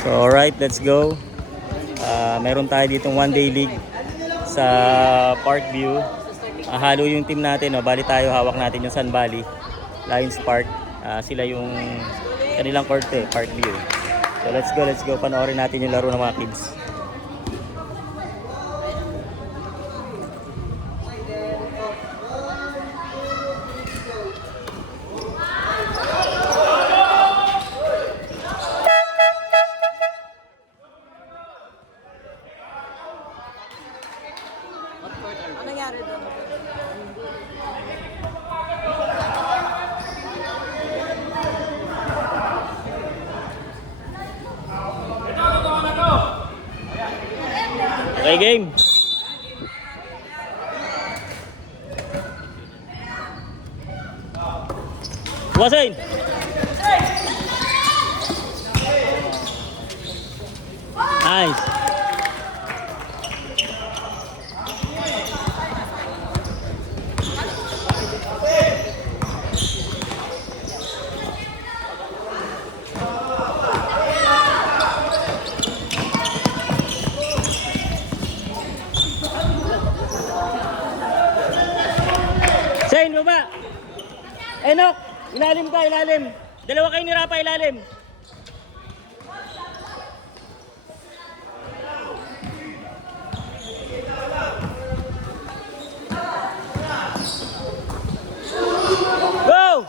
So alright, let's go. Meron tayo ditong one day league sa Parkview. Halo yung team natin, no? Bali tayo, hawak natin yung Sun Valley Lions Park. Sila yung kanilang court, Parkview. So let's go. Panoorin natin yung laro ng mga kids. Ano nangyari doon? Okay, game. Bukasin. Nice. Shane, baba. Enoch, ilalim ka, ilalim. Dalawa kayo ni Rapa, ilalim. Go!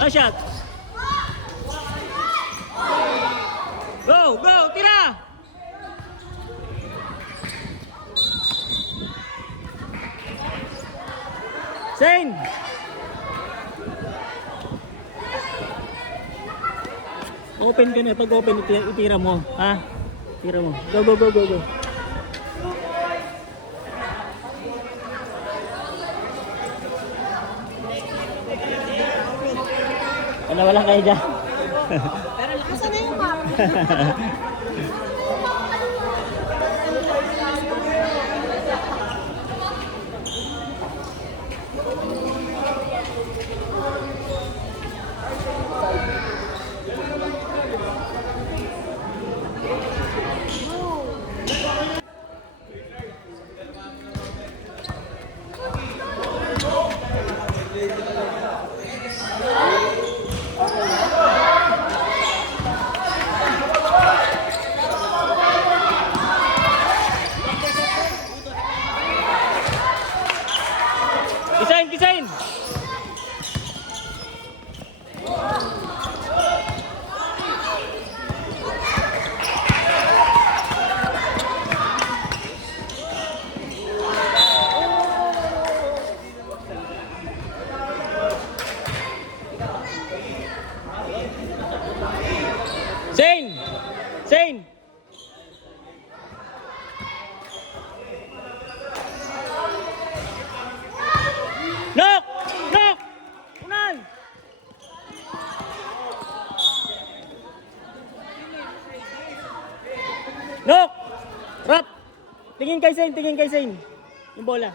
A shot. Go, tira! Shane! Open ka na. Pag open, itira mo. Ha? Tira mo. Go. Ano, walang kayo dyan? Pero lakas na yung map. Kisain! Shane! Knock! Unan! Knock! Rap! Tingin kay Shane. Yung bola.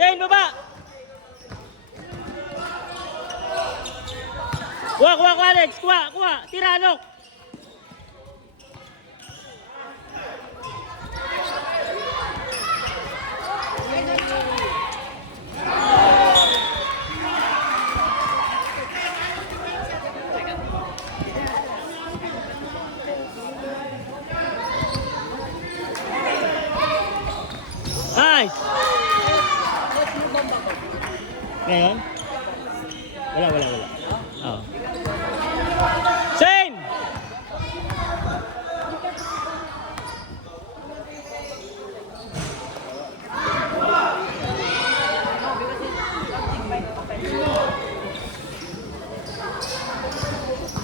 Shane, baba! Kuha, Alex! Kuha! Tira, Nok! Nice! Ngayon? Wala. Oo. Shane!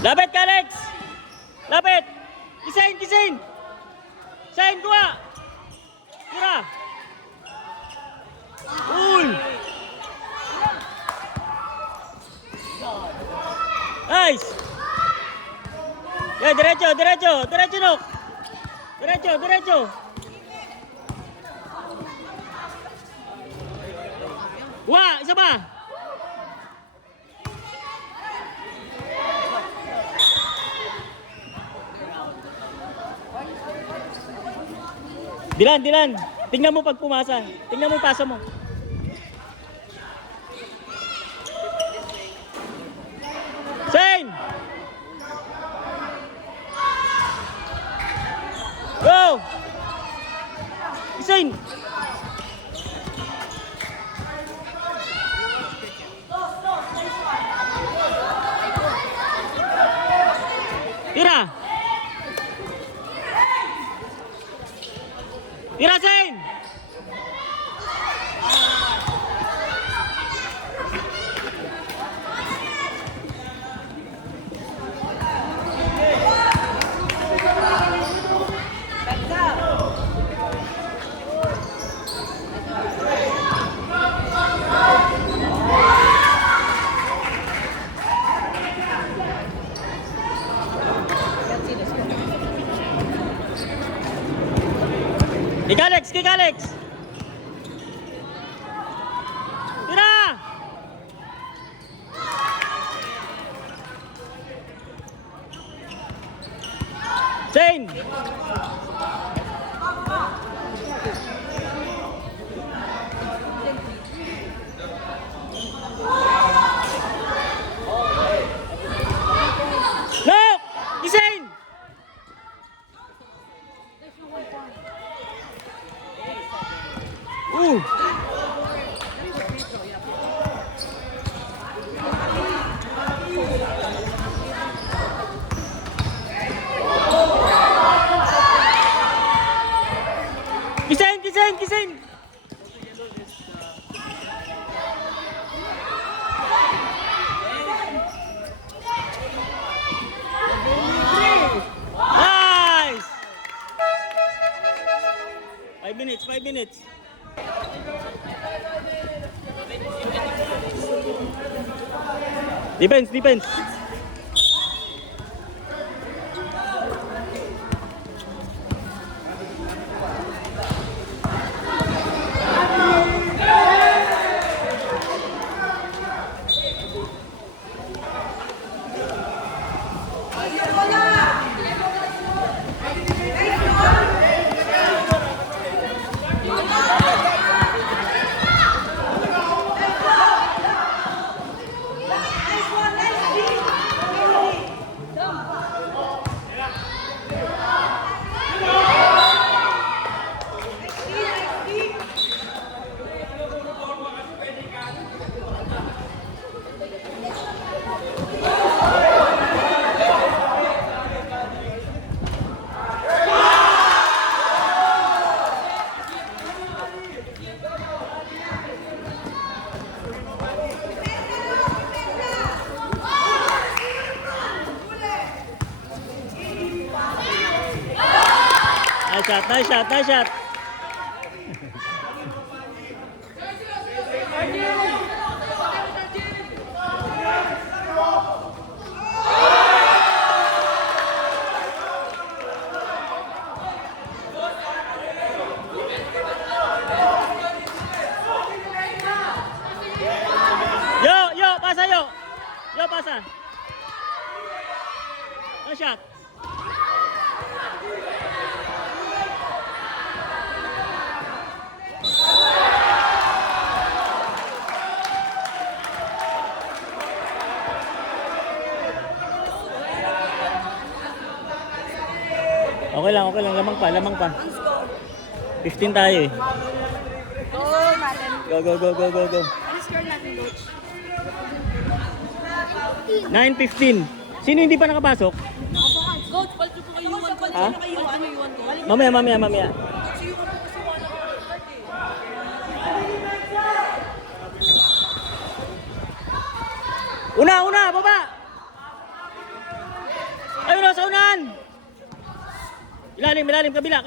Lapit ka, Alex! Lapit! Kisain! Shane, kuha! Tira! Uy! Nice! Yeah, diretso, diretso, diretso, Nok! Diretso, diretso! Wa, isa pa! Dilan, Dilan! Tingnan mo pag pumasa. Tingnan mo yung pasa mo. Shane! Go! Shane! Tira! Tira, Shane! Kick Alex! Kick Alex! Tira! Shane! No! Shane! Ooh! Kisain, kisain, kisain! Nice! 5 minutes, 5 minutes. Defense, defense. Nice shot, nice shot, nice shot. Yo, pasa yo. Yo, pasa. Nice shot. Okay lang, lamang pa, lamang pa. 15 tayo eh. Go natin. Go, go, go, go, go, go. Ano score natin, coach? 9:15. Sino hindi pa nakapasok? Coach, balik po kayo iwan ko. Ha? Ano kayo iwan ko? Mamaya, mamaya, mamaya. Una, baba! Ayun na, sa unahan! Ilalim, kabila.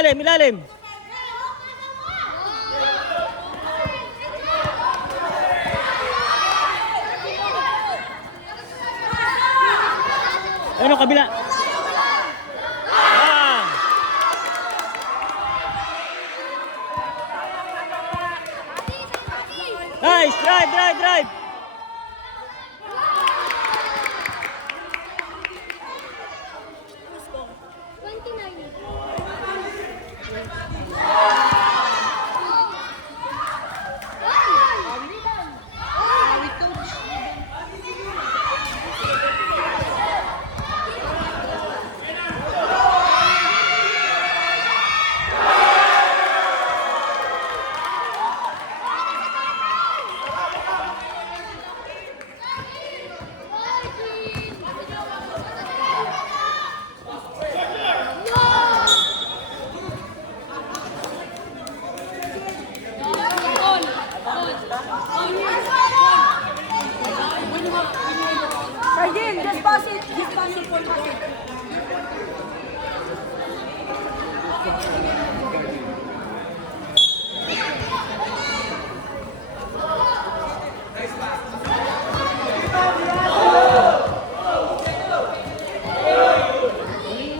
ilalim, ilalim. Ano, kabila? Ah! Nice! Drive, drive, drive! Sardine, just pass it. Just pass it. Pass it.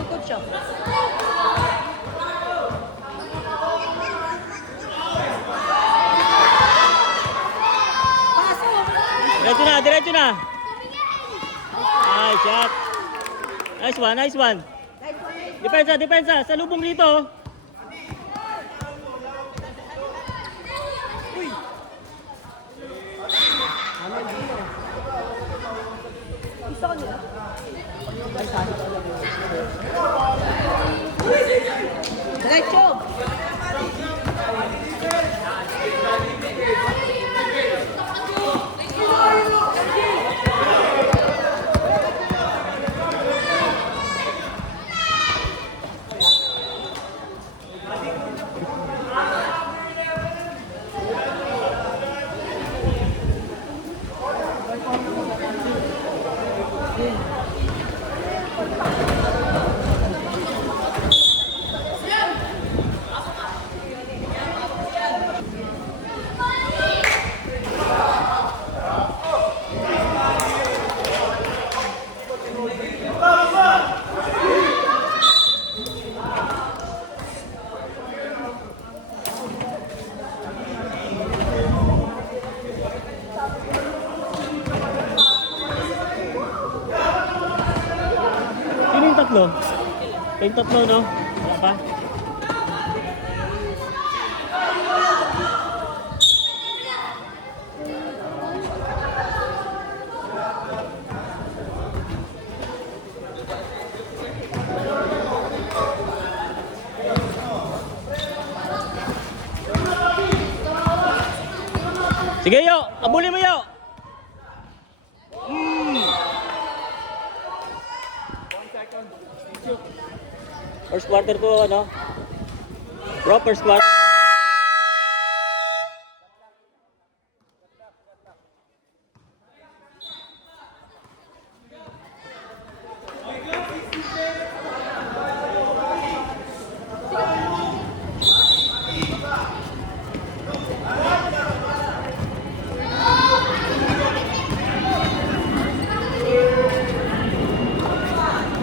Ikot siya. Diretso na, diretso na. Nice shot. Nice one, nice one. Depensa, depensa. Salubong dito. Gusto ko nila. Diretso. Sino yung tatlo? Yung tatlo, no? Wala pa? Sige, Yo! Abulin mo, Yo! First quarter to, ano? Bro, first quarter.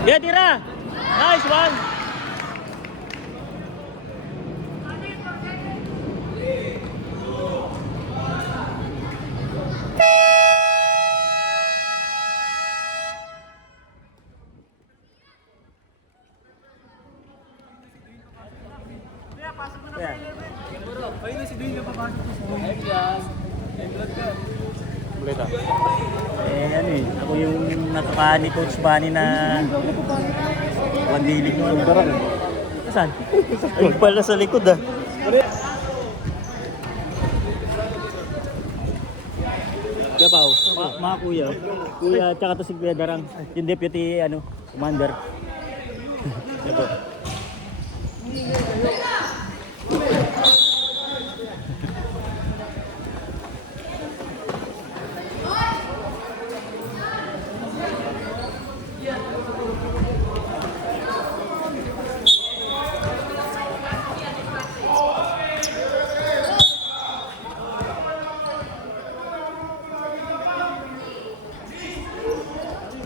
Yeah, tira! Nice one! Ayun na si Dane, napapasok ko sa ayun yan. Ulit ah. Ano eh, ako yung nakaka ni Coach Bunny na magdilig mo. Saan? Ay pala sa likod ah. Kuya Pao, mga kuya. Kuya, tsaka to si Kuya Darang, yung deputy commander. Ito.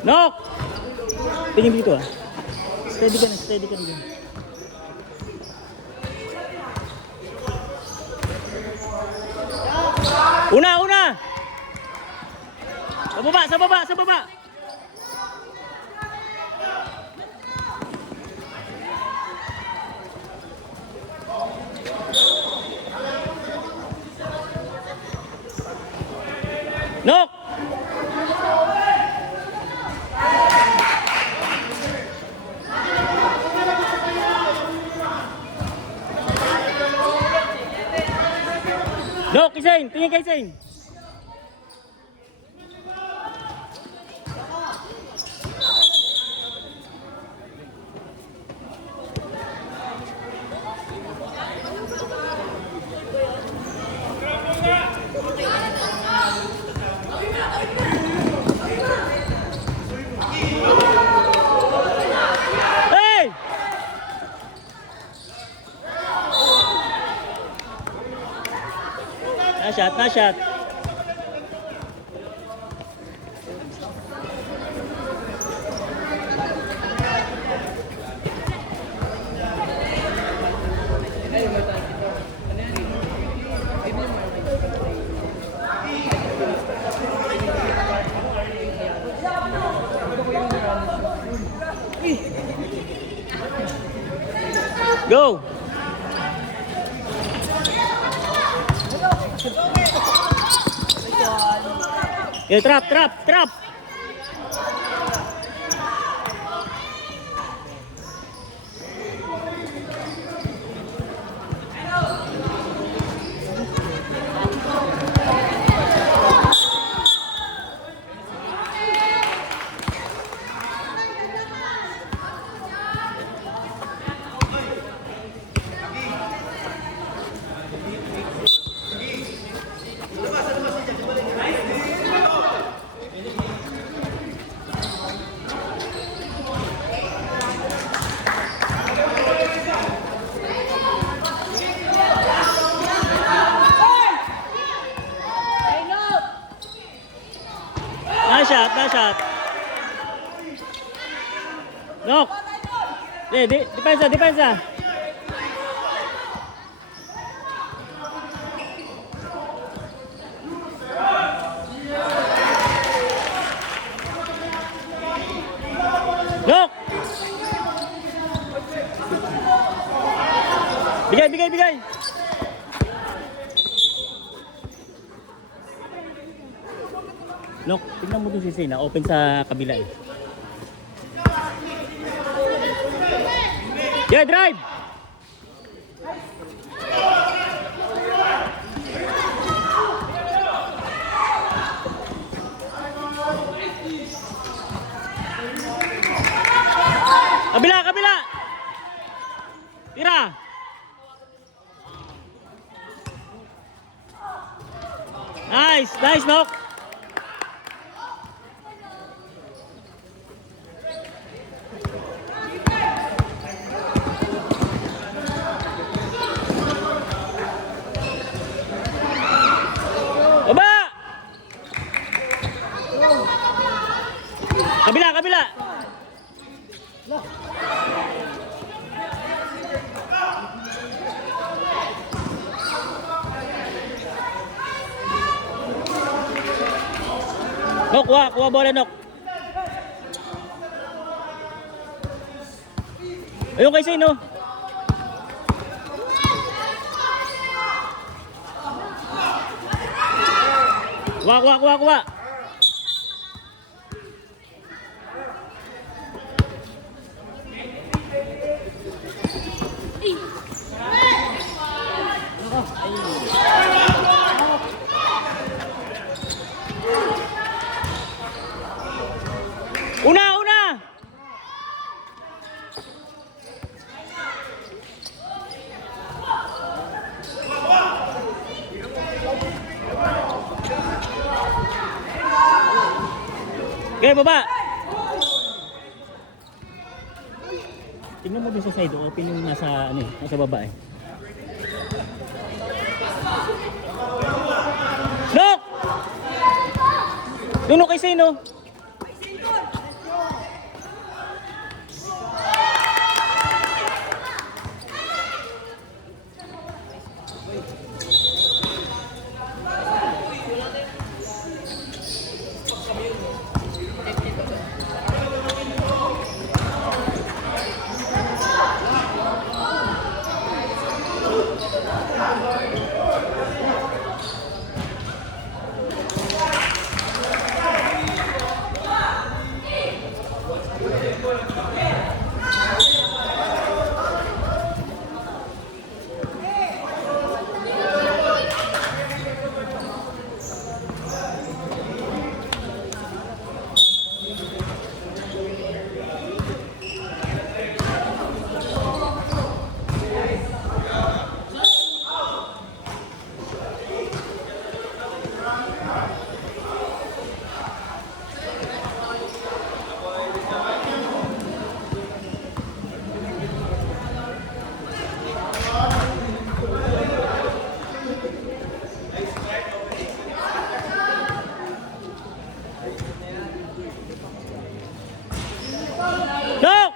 Nok! Tingin dito ah. Steady ka na, steady ka na dyan. Una, una! Sa baba, sa baba, sa baba! Nok! Nok, Isain! Tingin kay Isain! Hey! Na shot, na shot. Go! Okay, trap, trap, trap! Nice shot, nice shot. Nok. Depensa, depensa. Nok. Bigay, bigay, bigay. Nok, tignan mo dun si Sina, open sa kabila eh. Yeah, drive! Kabila, kabila! Tira! Nice, nice, Nok! Kabila, kabila. Nok, kuha bola, Nok. Ayun kay Sino. Kuha. Una! Okay, baba! Tingnan mo din sa side, open yung nasa baba eh. Nok! Duno kay Sino? Look!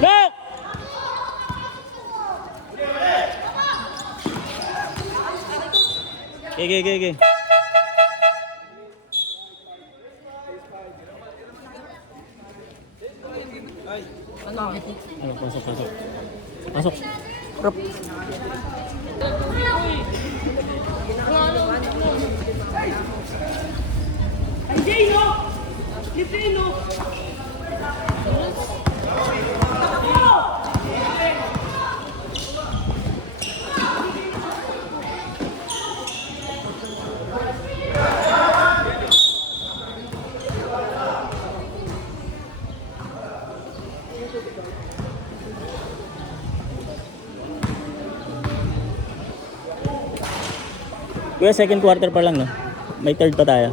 Look! Okay. Ano, pasok. Pasok. Prop. Kuya, second quarter pa lang, no? May third pa tayo.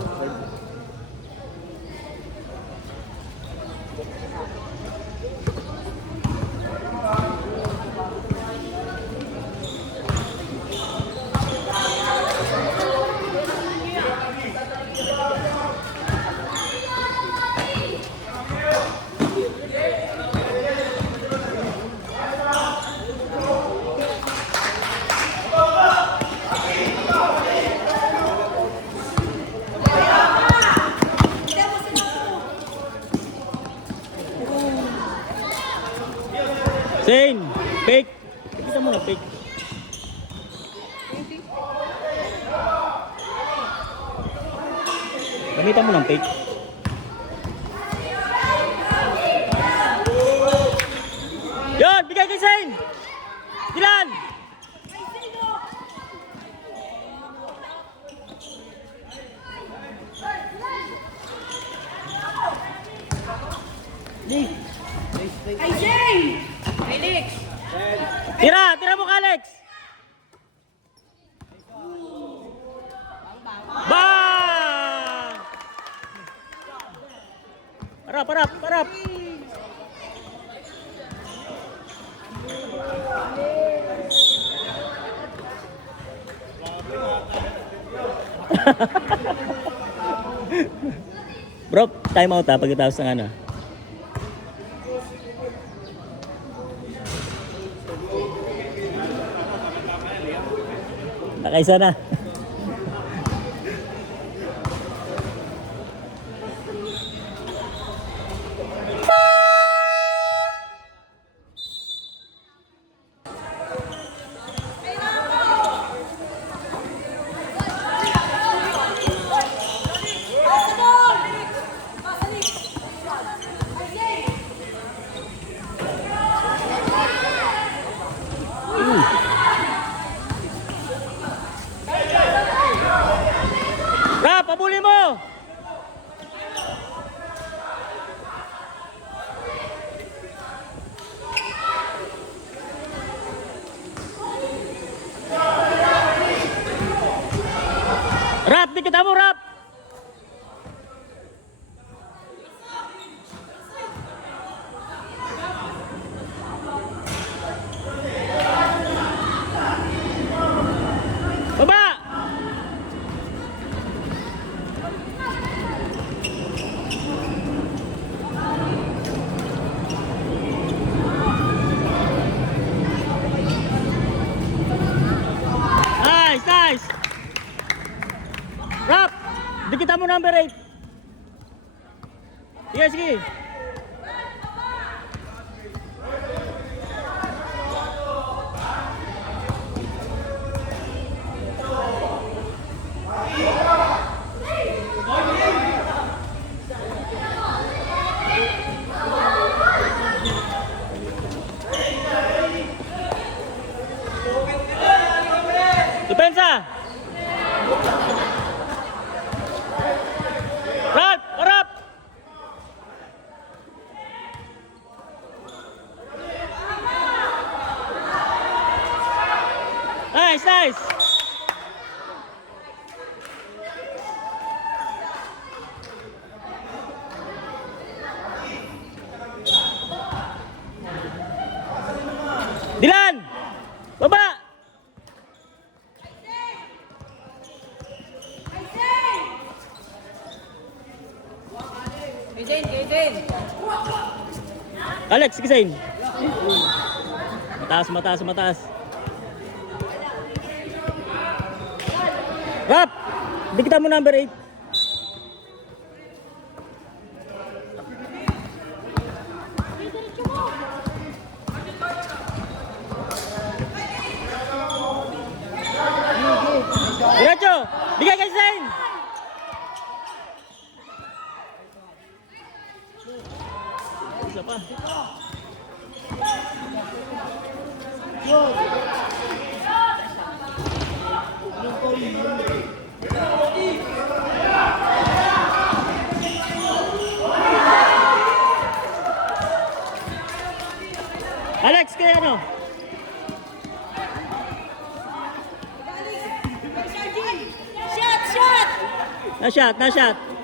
Zane! Fake! Kita mo na, fake. Gamitan mo ng fake. Yun! Bigay kay Zane! Ilan? Ay, Jay! Felix! Tira mo ka, Alex! Bang! Parap! Bro, time out ha, pagkatapos ng ano. Nakaisa na. Rap, pabuli mo! Rap, di kita mo, Rap! Baba! Rap! Dikitan mo number 8. Sige, sige. Depensa! Rap! Rap! Nice, nice! Dilan! Baba! Alex, sige Zain. Mataas, mataas, mataas. Rap! Dikitan mo number 8. Diretso! Bigay kay Zain! Isa pa. Alex, kaya ano? Shot, shot! Na shot, na shot.